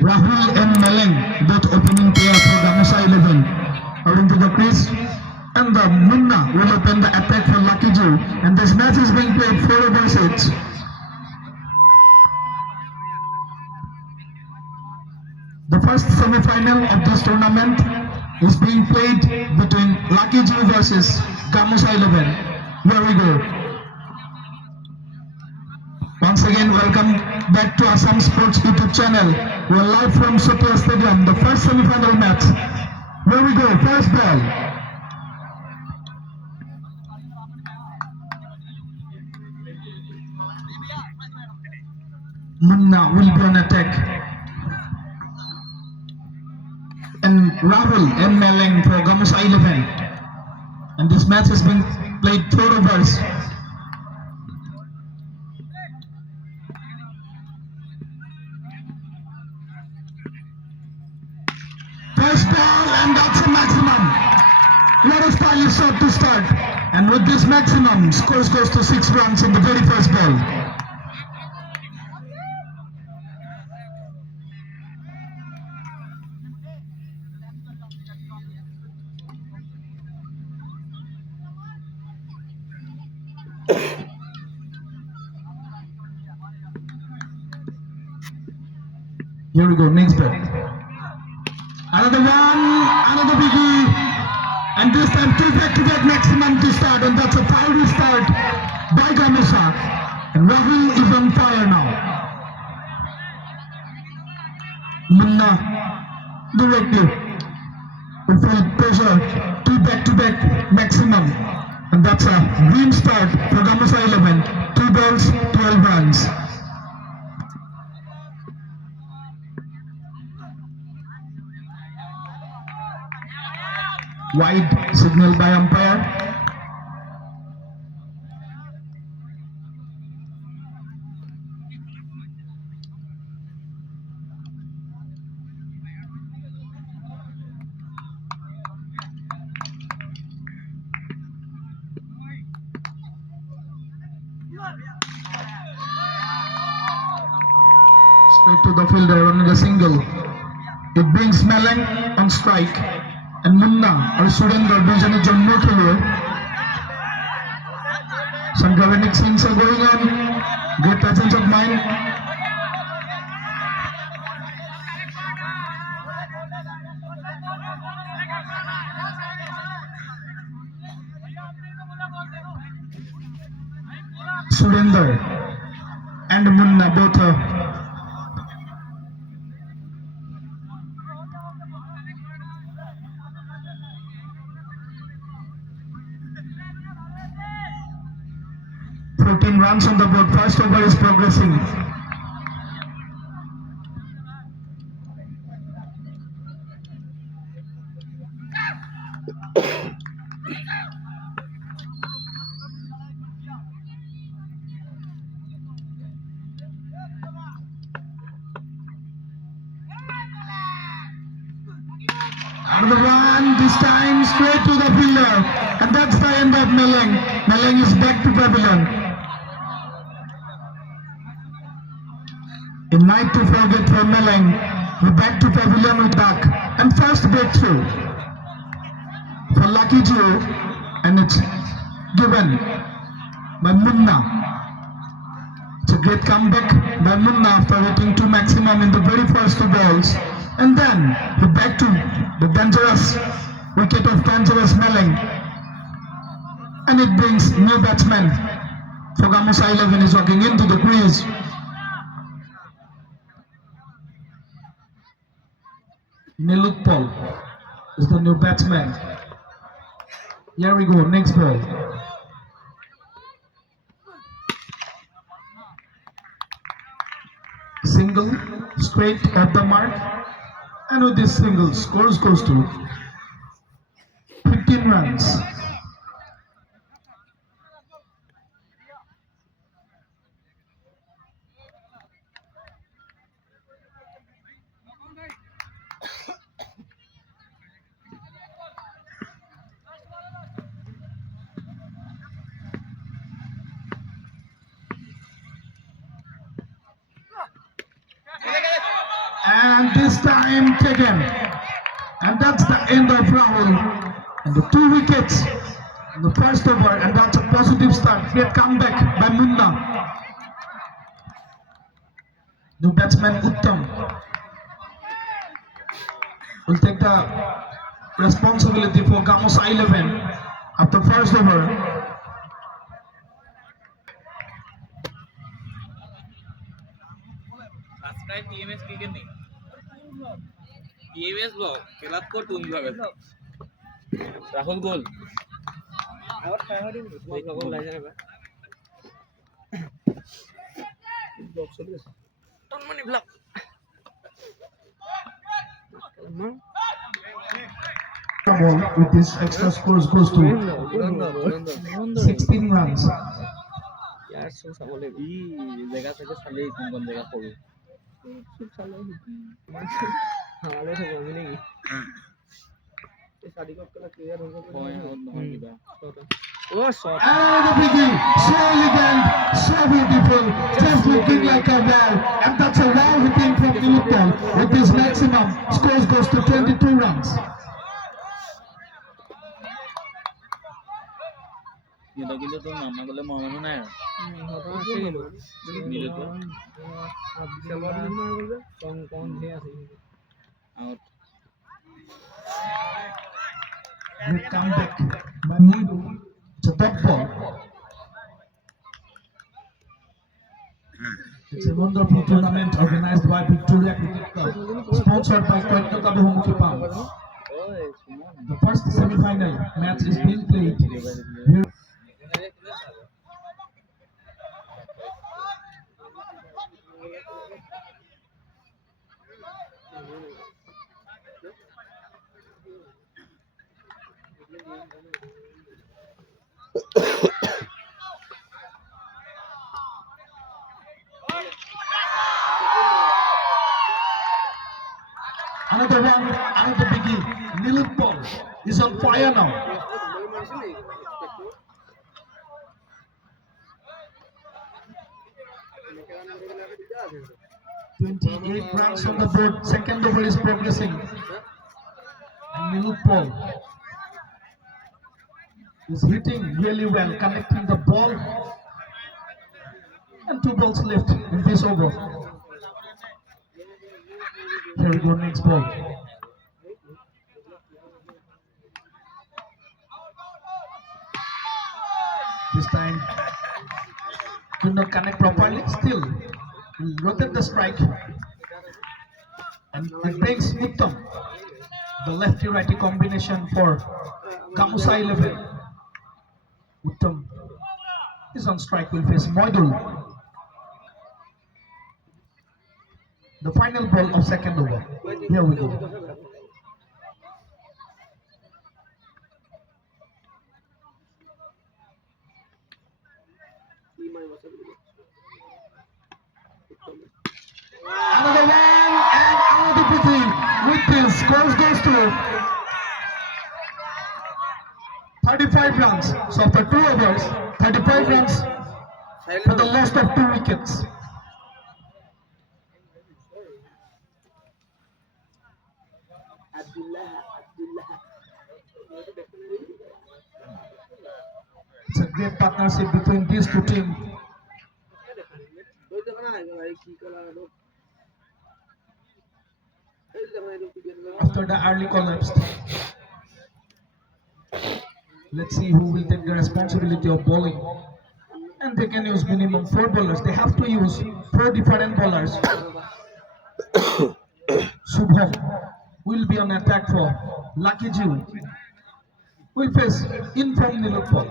Rahul and Meleng, both opening player for Gamusa 11, are into the crease. And the Munna will open the attack for Lucky Jew. And this match is being played 4 over 6. The first semi-final of this tournament is being played between Lucky Jew versus Gamusa 11. Here we go. Once again, welcome back to Assam Sports YouTube channel. We are live from Sotia Stadium, the first semi-final match. Here we go, first ball. Munna will be on attack. And Rahul and Meleng for Gamusa 11. And this match has been played 4 overs. First ball, and that's a maximum. What a stylish shot to start. And with this maximum, scores goes to 6 runs in the very first ball. Here we go, next ball. Another one, another biggie. And this time 2 back-to-back maximum to start, and that's a foul start by Gamusa. And Rahul is on fire now. Munna directly with full pressure, 2 back-to-back maximum. And that's a green start for Gamusa 11. 2 balls, 12 runs. Wide signal by umpire. Straight to the fielder on the single. It brings Meleng on strike. And Munna or Surinder দুজনের জন্য খেলুড়ে. Some governing things are going on. Great presence of mind. Surinder and Munna both are 14 runs on the board. First over is progressing. Another one, this time straight to the fielder. And that's the end of Meleng. Meleng is back to pavilion. A night to forget for Meleng. He back to pavilion with duck. And first breakthrough for Lucky Jew. And it's given by Munna. It's a great comeback by Munna after hitting 2 maximum in the very first 2 balls. And then he back to the dangerous wicket of dangerous Meleng. And it brings new batsman for Gamusa 11 is walking into the crease. Nilut Paul is the new batsman. Here we go, next ball. Single, straight at the mark. And with this single, scores goes to 15 runs. And this time taken. And that's the end of Rahul. And the 2 wickets in the first over, and that's a positive start. Great comeback by Munna. New batsman Uttam will take the responsibility for Gamusa 11 after first over. Subscribe TMS cricket নেই TMS blog খেলাত কর তুমি ভাবে রাহুল গোল আবার finally গোল লাগে না blog চলে টনমানি blog Ball with this extra scores goes to 16 runs. यार सो सामने ई जगह থেকে সালে কোন জায়গা পড়বে খুব সালে হামালে সব হবে নাকি এই শাদি করতে ক্লিয়ার হবে পয়েন্ট হবে কিবা ও shot And the biggie, so elegant, so beautiful, just looking like a wow. And that's a wow hitting from Nilutol. With this maximum, scores goes to 22 runs. এটা কিন্তু তো নাম না করলে মনে হয় না হতো আছে কিন্তু মিলে তো খেলোয়াড় নির্মাণ করবে কোন কোন দিয়ে আছে out Great comeback by Muidu. It's a top ball. It's a wonderful tournament organized by Victoria Cricket Club, sponsored by Kolkata Bahumuki Palm. The first semi-final match is being played here. Another one, another biggie. Nilutol is on fire now. "28 runs on the board. Second over is progressing. And Nilutol is hitting really well, connecting the ball. And 2 balls left in this over. Here we go, next ball. This time, could not connect properly. Still, he'll rotate the strike. And it brings Uttam, the lefty-righty combination for Gamusa 11. Uttam is on strike, will face Moidul. The final ball of second over. Here we go. Another one and another pity. With this, scores goes to 35 runs. So after 2 overs, 35 runs for the loss of 2 wickets. It's a great partnership between these two teams. After the early collapse, let's see who will take the responsibility of bowling. And they can use minimum 4 bowlers. They have to use 4 different bowlers. Subham will be on attack for Lucky Jew. Will face in from Nilutol.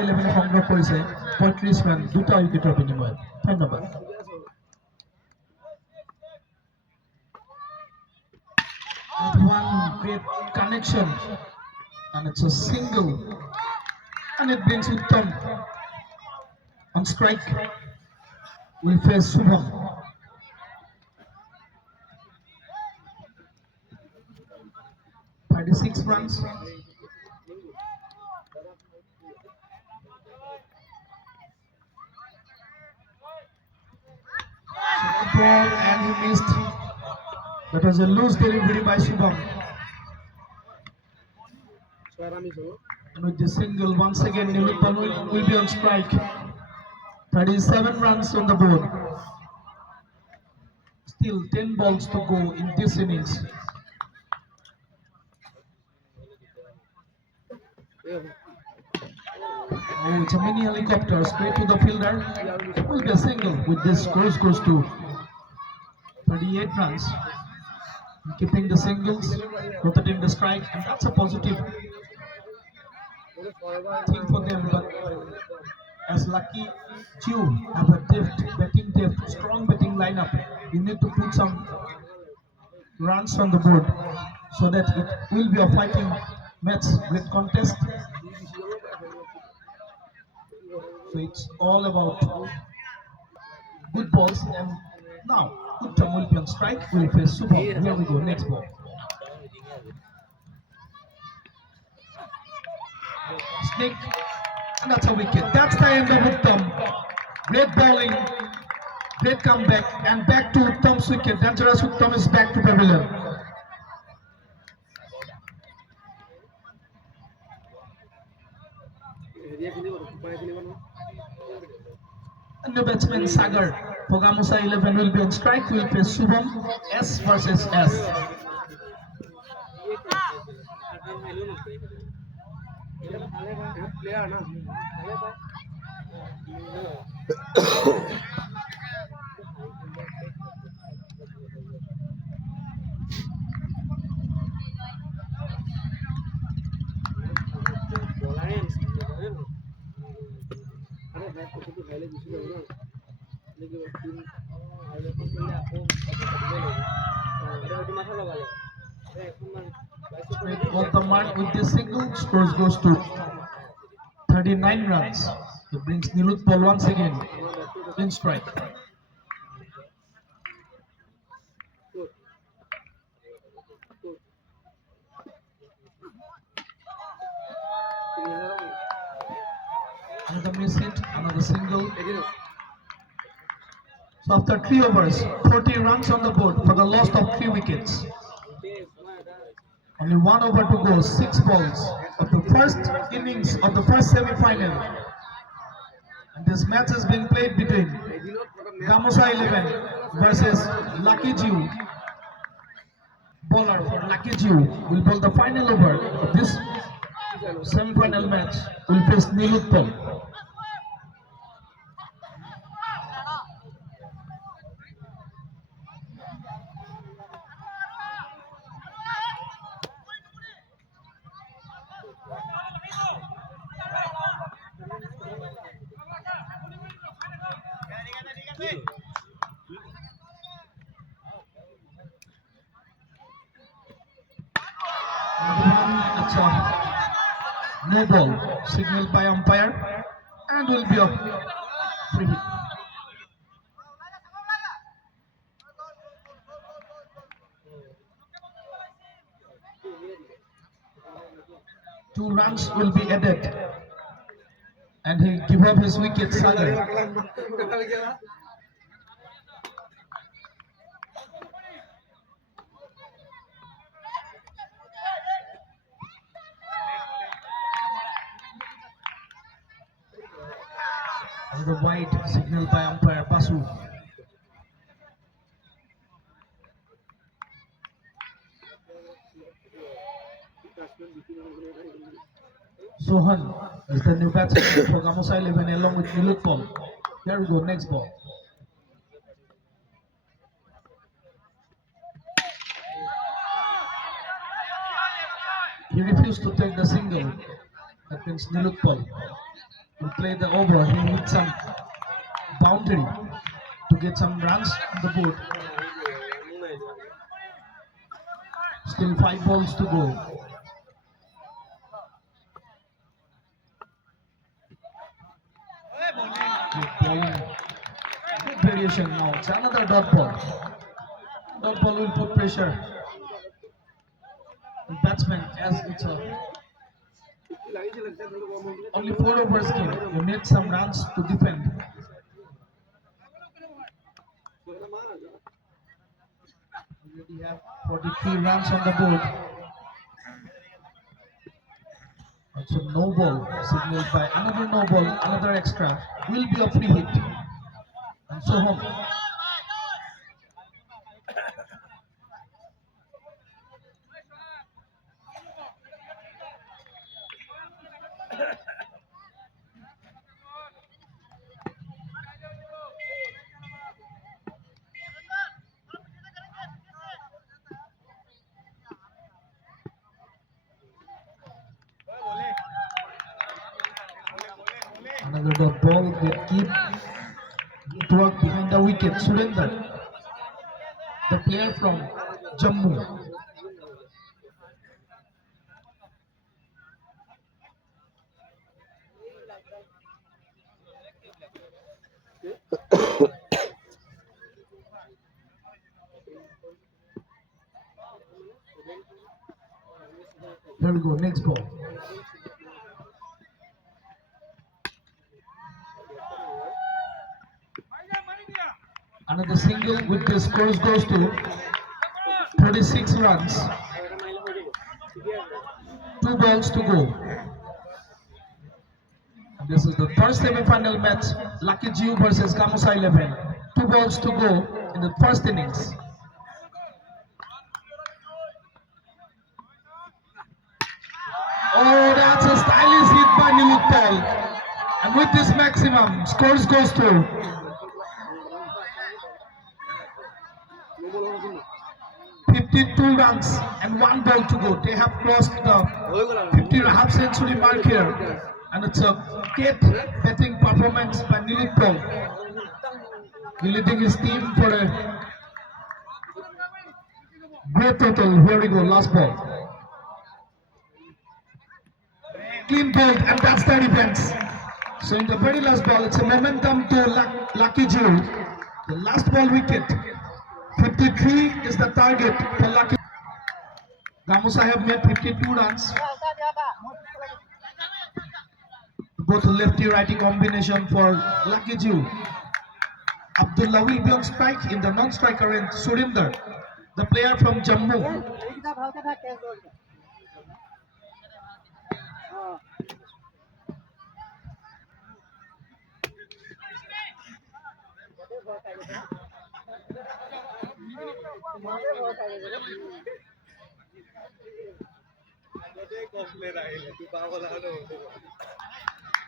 ইলেভেনে সংগ্ৰহ কৰিছে 35 run 2টা উইকেটৰ বিনিময়ত ধন্যবাদ one great connection and it's a single and it brings Uttam on strike will face Subham. 36 runs. Short ball and he missed. That was a loose delivery by Shubham. And with the single, once again Nilutpal will be on strike. 37 runs on the board. Still 10 balls to go in this innings. Oh, it's a mini helicopter straight to the fielder. It will be a single. With this, scores goes to 38 runs. Keeping the singles, rotating the strike, and that's a positive thing for them. But as Lucky Chew have a batting depth, strong batting lineup, you need to put some runs on the board so that it will be a fighting match, great contest. So it's all about good balls. And now Uttam will be on strike. Will face Subham. Here we go. Next ball. Snake, and that's a wicket. That's the end of Uttam. Great bowling, great comeback, and back to Uttam's wicket. Dangerous Uttam is back to pavilion. And the batsman Sagar for Gamusa 11 will be on strike. Will face Shubham. S versus S. Straight off the mark with this single, scores goes to 39 runs. It brings Nilutpal once again in strike. Another miss hit, another single. So after 3 overs, 40 runs on the board for the loss of 3 wickets. Only 1 over to go, 6 balls of the first innings of the first semi-final. And this match is being played between Gamusa 11 versus Lucky Jew. Bowler for Lucky Jew will bowl the final over of this semi-final match. Will face Nilutpal. No ball, signaled by umpire, and will be a free hit. Two runs will be added, and he give up his wicket. Sagar. The wide signal by umpire Basu. Sohan is the new batsman for Gamusa 11 along with Nilutpal. There we go, next ball. He refused to take the single. That means Nilutpal will play the over. He needs some boundary to get some runs on the board. Still 5 balls to go. Good bowling. Good variation now. It's another dot ball. Dot ball will put pressure. That batsmen as it's only 4 overs game. You need some runs to defend. We have 43 runs on the board. Also no ball signaled by another no ball, another extra will be a free hit. And so home. Another dot ball with keep it work behind the wicket. Surinder, the player from Jammu. Here we go, next ball. Another single with the scores goes to 36 runs. 2 balls to go. And this is the first semi-final match, Lucky Jew versus Gamusa 11. 2 balls to go in the first innings. Oh, that's a stylish hit by Niluttal. And with this maximum, scores goes to 52 runs and 1 ball to go. They have crossed the 50 half century mark here. And it's a great batting performance by Niluttal. Leading his team for a great total. Here we go, last ball. Clean ball, and that's the defense. So in the very last ball, it's a momentum to Lucky Jew. The last ball wicket. 53 is the target for Lucky. Gamusa have made 52 runs. Both lefty-righty combination for Lucky Jew. Abdullah will be on strike. In the non-striker end, Surinder, the player from Jammu.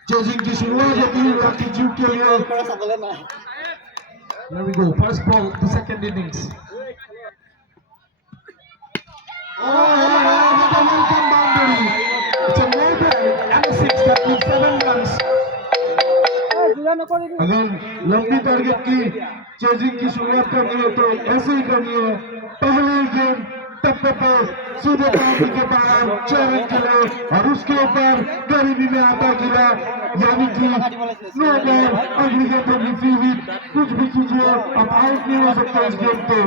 Chasing की शुरुआत होती है lucky जू के लिए. There we go. First ball, the second innings. Oh, with a welcome boundary. It's a no ball and a 6 that means 7 runs. अगर लंबी target की चेजिंग की शुरुआत करनी है तो ऐसे ही करनी है. पहले गेंद टप्पे पर सीधे पानी के बाहर 4 रन के लिए और उसके ऊपर गरीबी में आता गिरा. यानी कि नो बॉल, अगली गेंद होगी फ्री हिट. कुछ भी कीजिए, अब आउट नहीं हो सकता इस गेंद पे.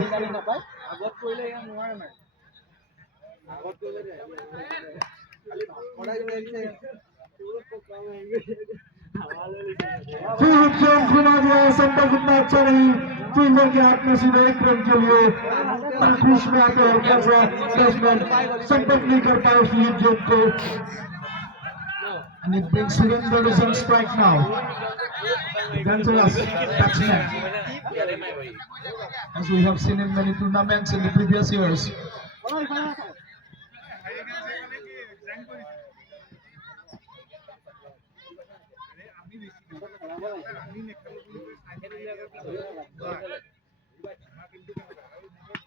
फिर गेम घुमा दिया. संपर्क इतना अच्छा नहीं. फील्डर के हाथ में सीधे 1 रन के लिए अंकुश में आकर हल्का सा बैट्समैन संपर्क नहीं कर पाए फील्ड गेम को. And it brings Surinder is on strike now. Dangerous batsman, as we have seen in many tournaments in the previous years.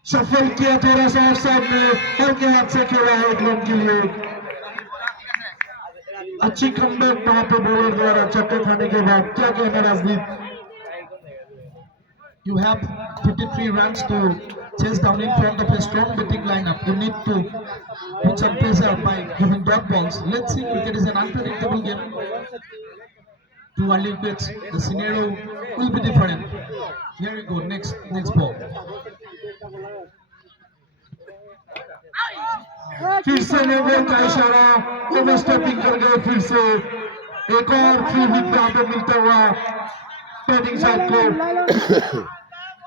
Shuffle किया थोड़ा सा ऑफ साइड में, हल्के हाथ से खेला है 1 रन के लिए. अच्छी कमबैक वहां पे बॉलर द्वारा चक्कर खाने के बाद. क्या कहना Rajdeep? You have 53 runs to chase down in front of a strong batting lineup. You need to put some pressure by giving dot balls. Let's see, cricket is an unpredictable game. 2 early wickets, the scenario will be different. Here we go, next ball. फिर से no ball का इशारा, over stepping कर गए फिर से। एक और फ्री हिट यहाँ पे मिलता हुआ बैटिंग साइड को।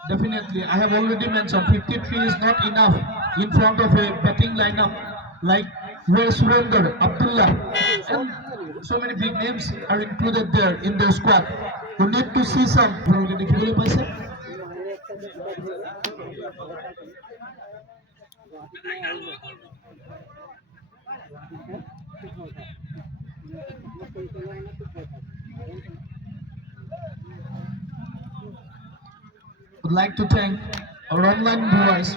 Definitely, I have already mentioned 53 is not enough in front of a batting lineup like where Surender, Abdullah, and so many big names are included there in their squad. We need to see some. Would like to thank our online viewers.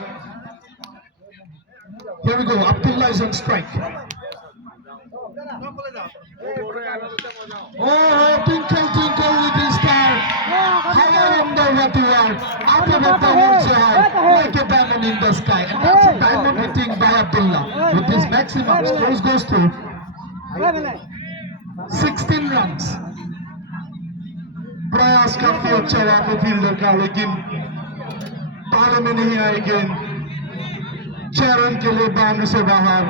Here we go. Abdullah is on strike. Oh, twinkle, twinkle, little star. How I wonder what you are. Up above the world so high, like a diamond in the sky. And that's a diamond hitting by Abdullah. With this maximum, scores goes to 16 runs. प्रयास काफी अच्छा वहां पे fielder का, लेकिन पाले में नहीं आए गेंद। 6 रन के लिए बाउंड्री से बाहर।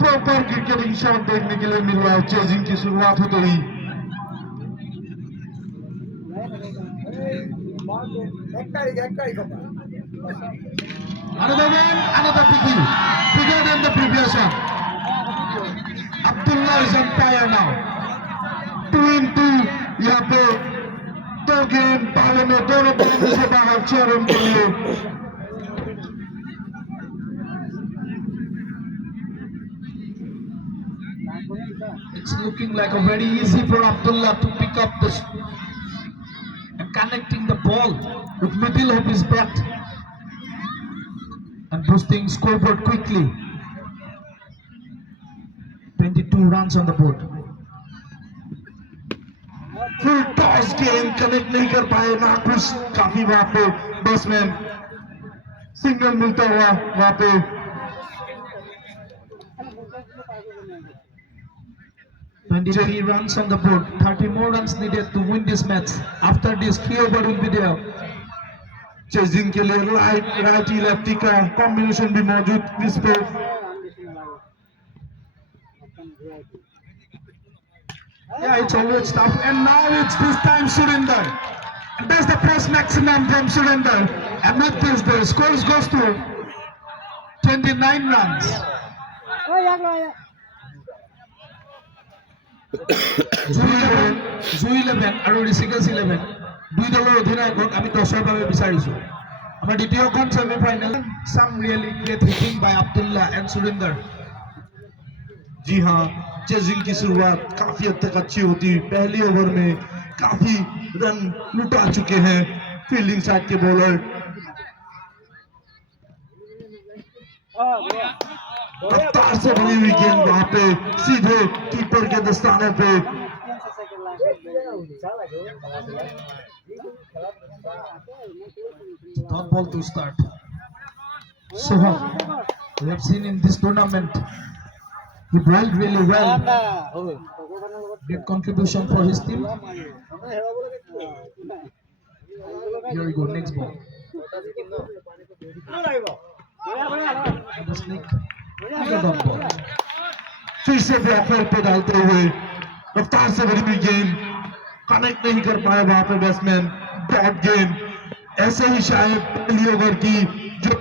प्रॉपर क्रिकेटिंग शॉट देखने के लिए मिल रहा है। चेजिंग की शुरुआत होते ही another one, another biggie, bigger than the previous one. Abdullah is on fire now. 2 in 2 यहाँ पे 2 गेंद पाले में, दोनों बाउंड्री से बाहर 6 रन के लिए। It's looking like a very easy for Abdullah to pick up this and connecting the ball with middle of his bat and boosting scoreboard quickly. 22 runs on the board. Full toss game, connect नहीं कर पाए ना कुछ। काफी वहां पे batsman single मिलता हुआ वहां पे। 23 runs on the board. 30 more runs needed to win this match. After this, 3 over will be there. Chasing के लिए राइटी लेफ्टी का कॉम्बिनेशन भी मौजूद इस पे। Yeah, it's always tough, and now it's this time Surender. And that's the first maximum from Surender. And with this, the score goes to 29 runs. Zoo 11 আৰু ঋষিকেশ 11 দুই দলৰ অধিনায়কক আমি 10ৰ বাবে বিচাৰিছো। আমাৰ দ্বিতীয়খন সেমিফাইনেল। Some really great hitting by Abdullah and Surender. जी हाँ, chasing की शुरुआत काफी हद तक अच्छी होती। पहली ओवर में काफी रन लुटा चुके हैं फील्डिंग साइड के बॉलर। रफ्तार से भरी हुई गेंद वहां पे सीधे कीपर के दस्तानों पे। Top ball to start. Soham, we have seen in this tournament, he bowled really well. Great contribution for his team. Here we go, next ball. The snake. Ball. फिर से ब्लॉकर पे डालते हुए रफ्तार से भरी हुई गेंद, कनेक्ट नहीं कर पाया वहां पे बैट्समैन। डॉट गेंद। ऐसे ही शायद पहली ओवर की जो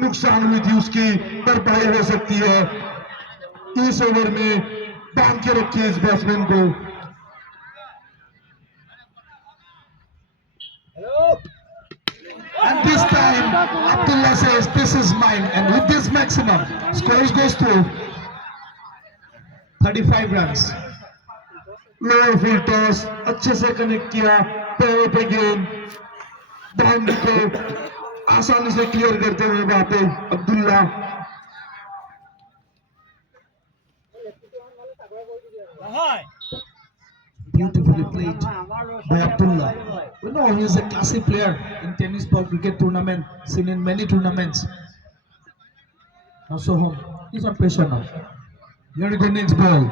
नुकसान हुई थी उसकी भरपाई हो सकती है। इस ओवर में बांध के रखिए इस बैट्समैन को। And this time Abdullah says this is mine, and with this maximum, scores goes to 35 runs. Lower full toss अच्छे से कनेक्ट किया, पैरों पे गेंद, बाउंड्री को आसानी से क्लियर करते हुए वहां पे Abdullah. Beautifully played by Abdullah. You know, he is a classy player in tennis ball cricket tournament, seen in many tournaments. Now Soham, he's on pressure now. Here we go, next ball.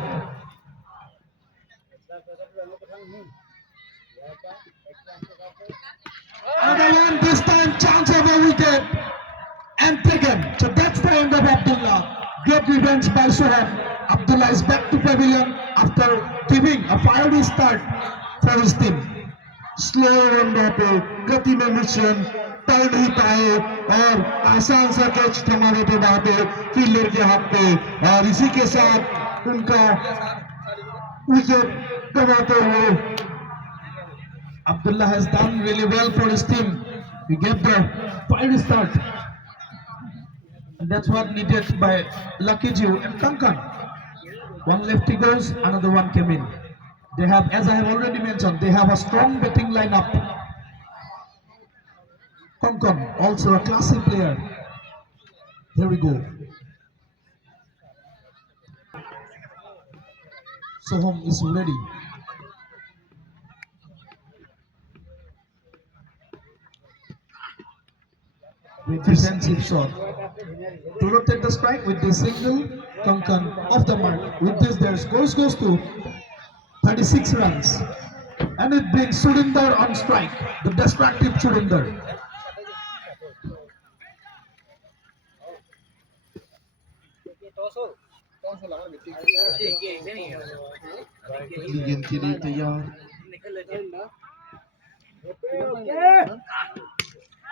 Another one, this time chance of a wicket and taken. So that's the end of Abdullah. Great revenge by Soham. Abdullah is back to pavilion after giving a fiery start for his team. Slow run पे गति में मिश्रण तल नहीं पाए और आसान सा कैच थमा देते वहां पे फील्डर के हाथ पे और इसी के साथ उनका विकेट गंवाते हुए Abdullah has done really well for his team. He gave the fiery start, and that's what needed by Lucky Jew and Kankan. One lefty goes, another one came in. They have, as I have already mentioned, they have a strong batting lineup. Kankan, also a classy player. Here we go. Soham is ready. With defensive shot to rotate the strike with the single. Kankan off the mark. With this, their scores goes to 36 runs, and it brings Surinder on strike, the destructive Surinder.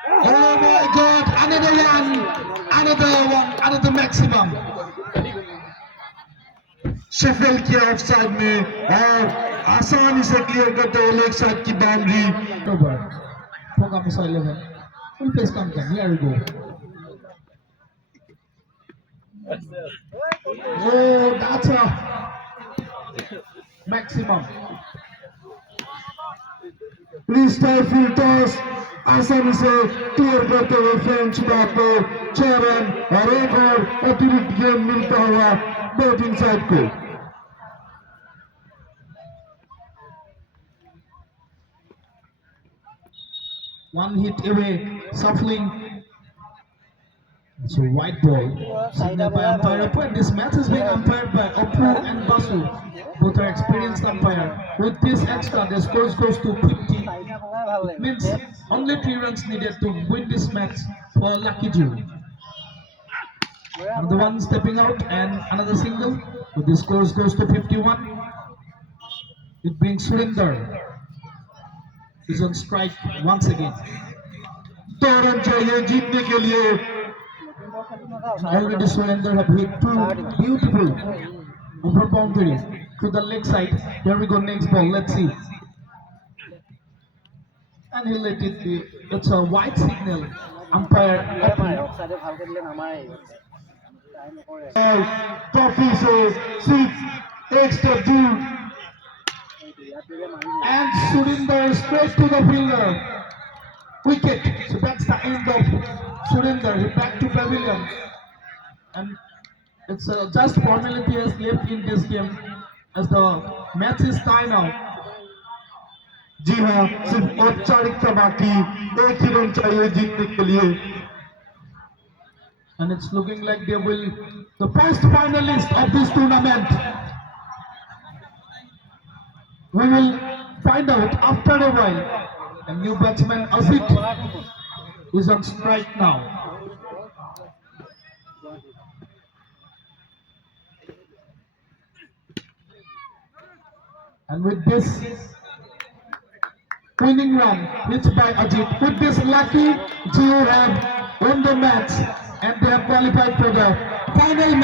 Oh my God! Another maximum. Shuffle किया offside में और आसानी से clear करते हुए leg side की boundary over फोका missile 11 full face कम कर here we go oh that's a maximum freestyle full toss आसानी से क्लियर करते हुए फ्रेंच बैट पे 6 रन और एक और अतिरिक्त गेम मिलता हुआ बैटिंग साइड को one hit away, shuffling. It's a white ball. Signaled by umpire. This match is being umpired by Oppo and Basu. Both are experienced umpire. With this extra, the score goes to 50. It means only 3 runs needed to win this match for Lucky Jew. Another one stepping out and another single. With the score goes to 51. It brings Surinder. Is on strike once again. Run चाहिए जीतने के लिए. Already Surinder have hit 2 beautiful over boundaries to the leg side. Here we go, next ball. Let's see. And he let it be. It's a white signal. Umpire. Coffee says 6 extra 2. And Surinder straight to the fielder. Wicket. So that's the end of Surinder. He back to pavilion. And it's just formality has left in this game as the match is tied now. जी हाँ, सिर्फ औपचारिकता बाकी, एक ही run चाहिए जीतने के लिए. And it's looking like they will the first finalist of this tournament. We will find out after a while. A new batsman Azit is on strike now. And with this winning run hit by Ajit, with this Lucky Jew have won the match and they have qualified for the final